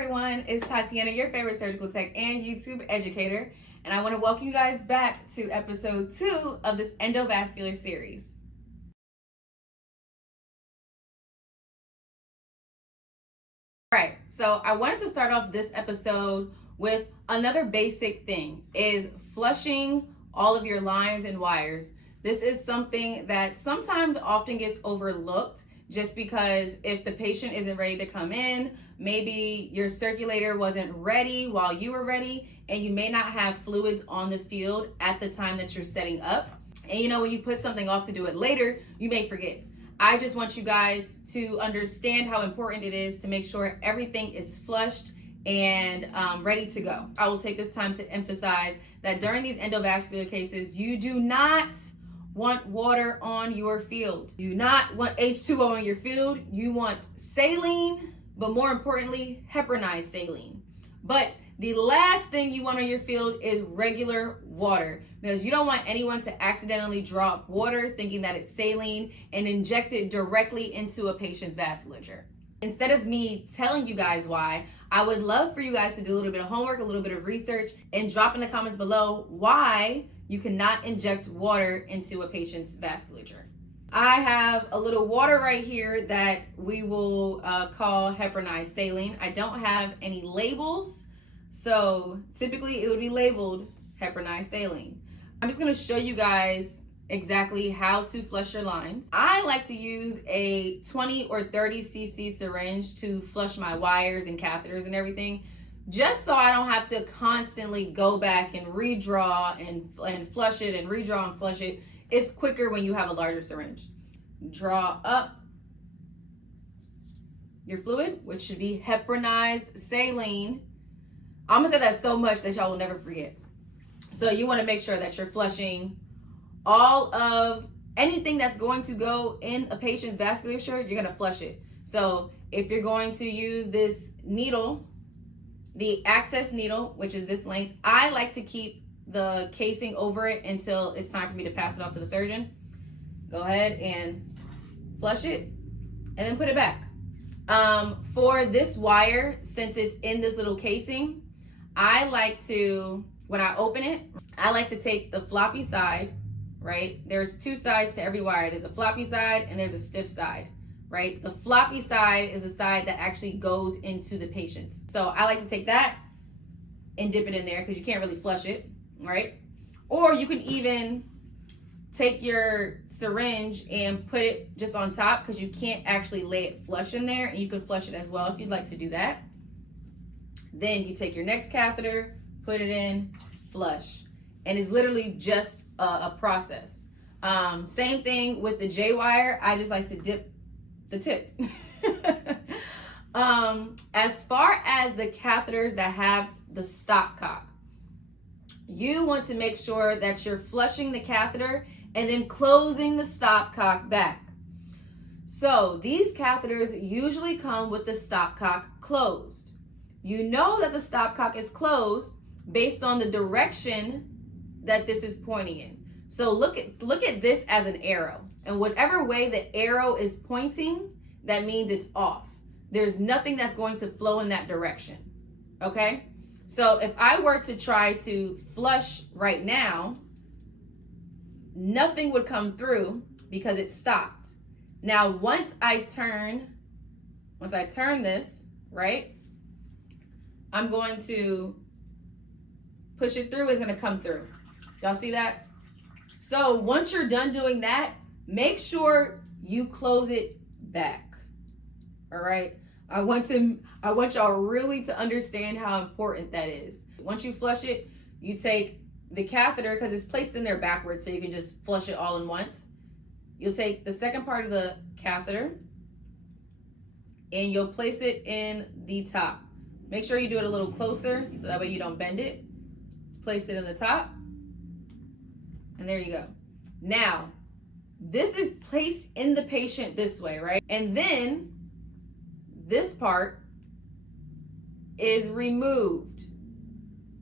everyone, it's Tatiana, your favorite surgical tech and YouTube educator, and I want to welcome you guys back to episode 2 of this endovascular series. Alright, so I wanted to start off this episode with another basic thing, is flushing all of your lines and wires. This is something that sometimes often gets overlooked just because if the patient isn't ready to come in, maybe your circulator wasn't ready while you were ready, and you may not have fluids on the field at the time that you're setting up. And when you put something off to do it later, you may forget. I just want you guys to understand how important it is to make sure everything is flushed and ready to go. I will take this time to emphasize that during these endovascular cases, you do not want water on your field. You do not want H2O on your field. You want saline, but more importantly, heparinized saline. But the last thing you want on your field is regular water, because you don't want anyone to accidentally drop water thinking that it's saline and inject it directly into a patient's vasculature. Instead of me telling you guys why, I would love for you guys to do a little bit of homework, a little bit of research, and drop in the comments below why you cannot inject water into a patient's vasculature. I have a little water right here that we will call heparinized saline. I don't have any labels, so typically it would be labeled heparinized saline. I'm just gonna show you guys exactly how to flush your lines. I like to use a 20 or 30 cc syringe to flush my wires and catheters and everything, just so I don't have to constantly go back and redraw and flush it and redraw and flush it. It's quicker when you have a larger syringe. Draw up your fluid, which should be heparinized saline. I'm gonna say that so much that y'all will never forget. So you wanna make sure that you're flushing all of anything that's going to go in a patient's vasculature. You're gonna flush it. So if you're going to use this needle, the access needle, which is this length, I like to keep the casing over it until it's time for me to pass it off to the surgeon. Go ahead and flush it and then put it back. For this wire, since it's in this little casing, I like to, when I open it, I like to take the floppy side, right? There's two sides to every wire. There's a floppy side and there's a stiff side, right? The floppy side is the side that actually goes into the patient's. So I like to take that and dip it in there because you can't really flush it, right? Or you can even take your syringe and put it just on top because you can't actually lay it flush in there, and you can flush it as well if you'd like to do that. Then you take your next catheter, put it in, flush. And it's literally just a process. Same thing with the J wire. I just like to dip the tip. As far as the catheters that have the stopcock, you want to make sure that you're flushing the catheter and then closing the stopcock back. So these catheters usually come with the stopcock closed. You know that the stopcock is closed based on the direction that this is pointing in. So look at this as an arrow, and whatever way the arrow is pointing, that means it's off. There's nothing that's going to flow in that direction, okay? So if I were to try to flush right now, nothing would come through because it stopped. Now, once I turn this, right, I'm going to push it through, it's gonna come through. Y'all see that? So once you're done doing that, make sure you close it back, all right? I want y'all really to understand how important that is. Once you flush it, you take the catheter, because it's placed in there backwards, so you can just flush it all in once. You'll take the second part of the catheter and you'll place it in the top. Make sure you do it a little closer so that way you don't bend it. Place it in the top, and there you go. Now, this is placed in the patient this way, right? And then this part is removed.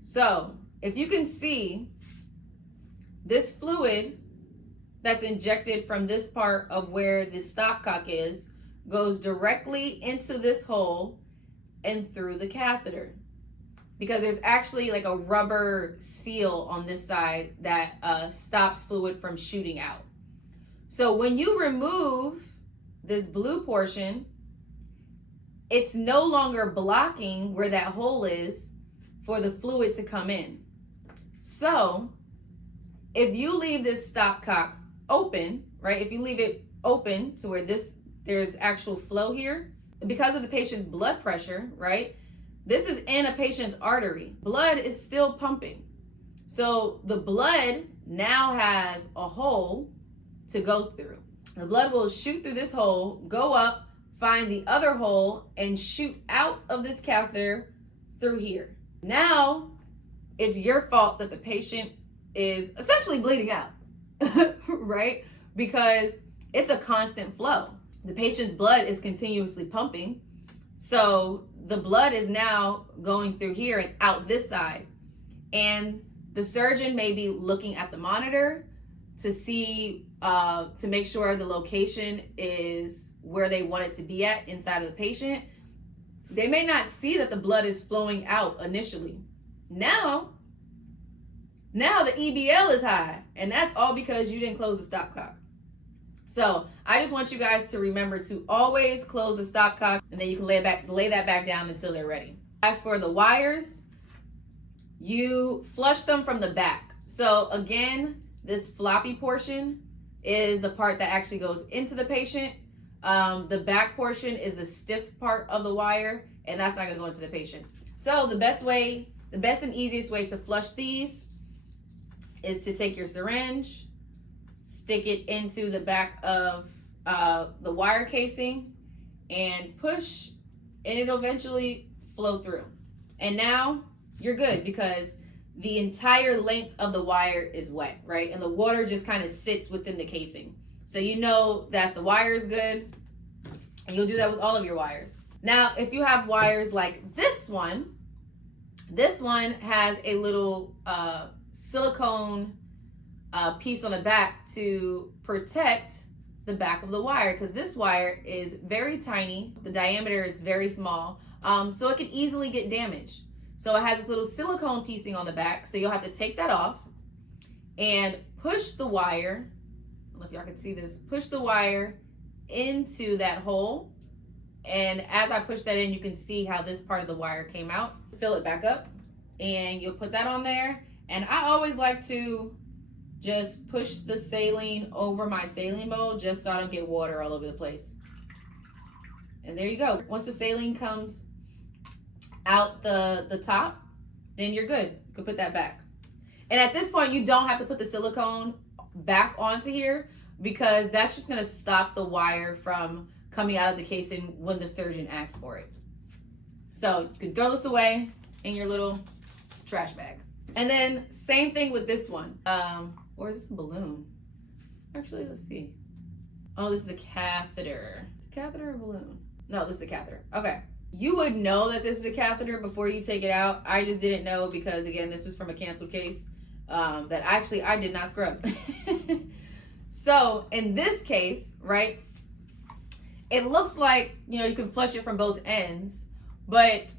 So if you can see, this fluid that's injected from this part of where the stopcock is goes directly into this hole and through the catheter, because there's actually like a rubber seal on this side that stops fluid from shooting out. So when you remove this blue portion, it's no longer blocking where that hole is for the fluid to come in. So if you leave this stopcock open, right, if you leave it open to where there's actual flow here, because of the patient's blood pressure, right, this is in a patient's artery. Blood is still pumping. So the blood now has a hole to go through. The blood will shoot through this hole, go up, find the other hole, and shoot out of this catheter through here. Now, it's your fault that the patient is essentially bleeding out, right? Because it's a constant flow. The patient's blood is continuously pumping. So the blood is now going through here and out this side. And the surgeon may be looking at the monitor to see, to make sure the location is where they want it to be at inside of the patient. They may not see that the blood is flowing out initially. Now the EBL is high, and that's all because you didn't close the stopcock. So I just want you guys to remember to always close the stopcock, and then you can lay that back down until they're ready. As for the wires, you flush them from the back. So again, this floppy portion is the part that actually goes into the patient. The back portion is the stiff part of the wire, and that's not gonna go into the patient. So the best and easiest way to flush these is to take your syringe, stick it into the back of the wire casing, and push, and it'll eventually flow through. And now you're good, because the entire length of the wire is wet, right? And the water just kind of sits within the casing. So you know that the wire is good, and you'll do that with all of your wires. Now, if you have wires like this one has a little silicone piece on the back to protect the back of the wire, because this wire is very tiny. The diameter is very small, so it can easily get damaged. So it has a little silicone piecing on the back, so you'll have to take that off and push the wire. I don't know if y'all can see this. Push the wire into that hole, and as I push that in, you can see how this part of the wire came out. Fill it back up, and you'll put that on there. And I always like to just push the saline over my saline bowl just so I don't get water all over the place. And there you go. Once the saline comes out the top, then you're good. You can put that back. And at this point, you don't have to put the silicone back onto here, because that's just gonna stop the wire from coming out of the casing when the surgeon asks for it. So you can throw this away in your little trash bag. And then same thing with this one. Or is this a balloon? Actually, let's see. Oh, this is a catheter. Catheter or balloon? No, this is a catheter. Okay. You would know that this is a catheter before you take it out. I just didn't know because, again, this was from a canceled case that actually I did not scrub. So in this case, right, it looks like, you know, you can flush it from both ends, but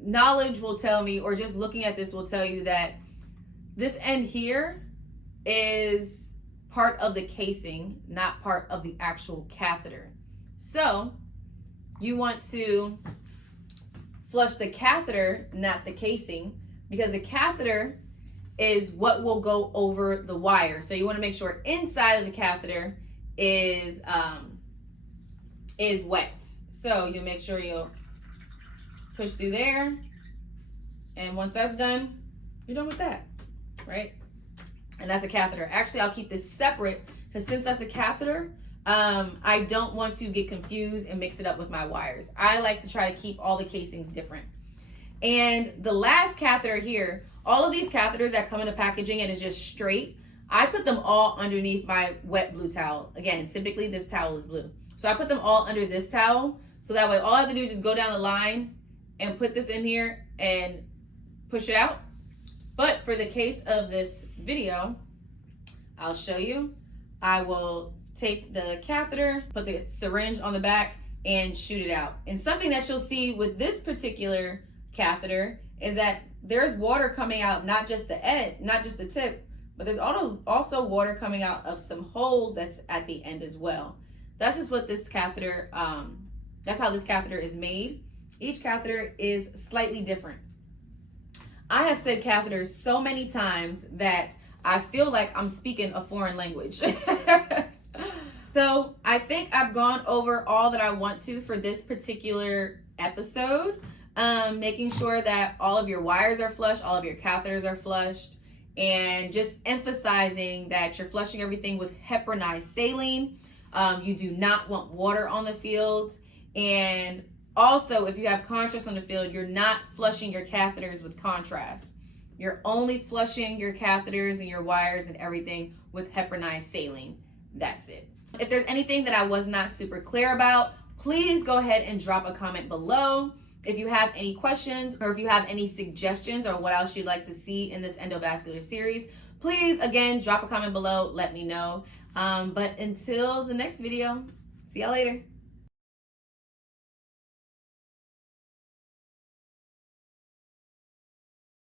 knowledge will tell me, or just looking at this will tell you, that this end here is part of the casing, not part of the actual catheter. So you want to flush the catheter, not the casing, because the catheter is what will go over the wire. So you want to make sure inside of the catheter is wet. So you'll make sure you'll push through there, and once that's done, you're done with that, right? And that's a catheter. Actually, I'll keep this separate, because since that's a catheter, I don't want to get confused and mix it up with my wires. I like to try to keep all the casings different. And the last catheter here, all of these catheters that come in a packaging and is just straight, I put them all underneath my wet blue towel. Again, typically this towel is blue. So I put them all under this towel, so that way all I have to do is just go down the line and put this in here and push it out. But for the case of this video, I'll show you. I will take the catheter, put the syringe on the back, and shoot it out. And something that you'll see with this particular catheter is that there's water coming out, not just the end, not just the tip, but there's also water coming out of some holes that's at the end as well. That's just what this catheter, that's how this catheter is made. Each catheter is slightly different. I have said catheters so many times that I feel like I'm speaking a foreign language. So I think I've gone over all that I want to for this particular episode. Making sure that all of your wires are flush, all of your catheters are flushed, and just emphasizing that you're flushing everything with heparinized saline. You do not want water on the field. And also, if you have contrast on the field, you're not flushing your catheters with contrast. You're only flushing your catheters and your wires and everything with heparinized saline. That's it. If there's anything that I was not super clear about, please go ahead and drop a comment below. If you have any questions or if you have any suggestions or what else you'd like to see in this endovascular series, please, again, drop a comment below. Let me know. But until the next video, see y'all later.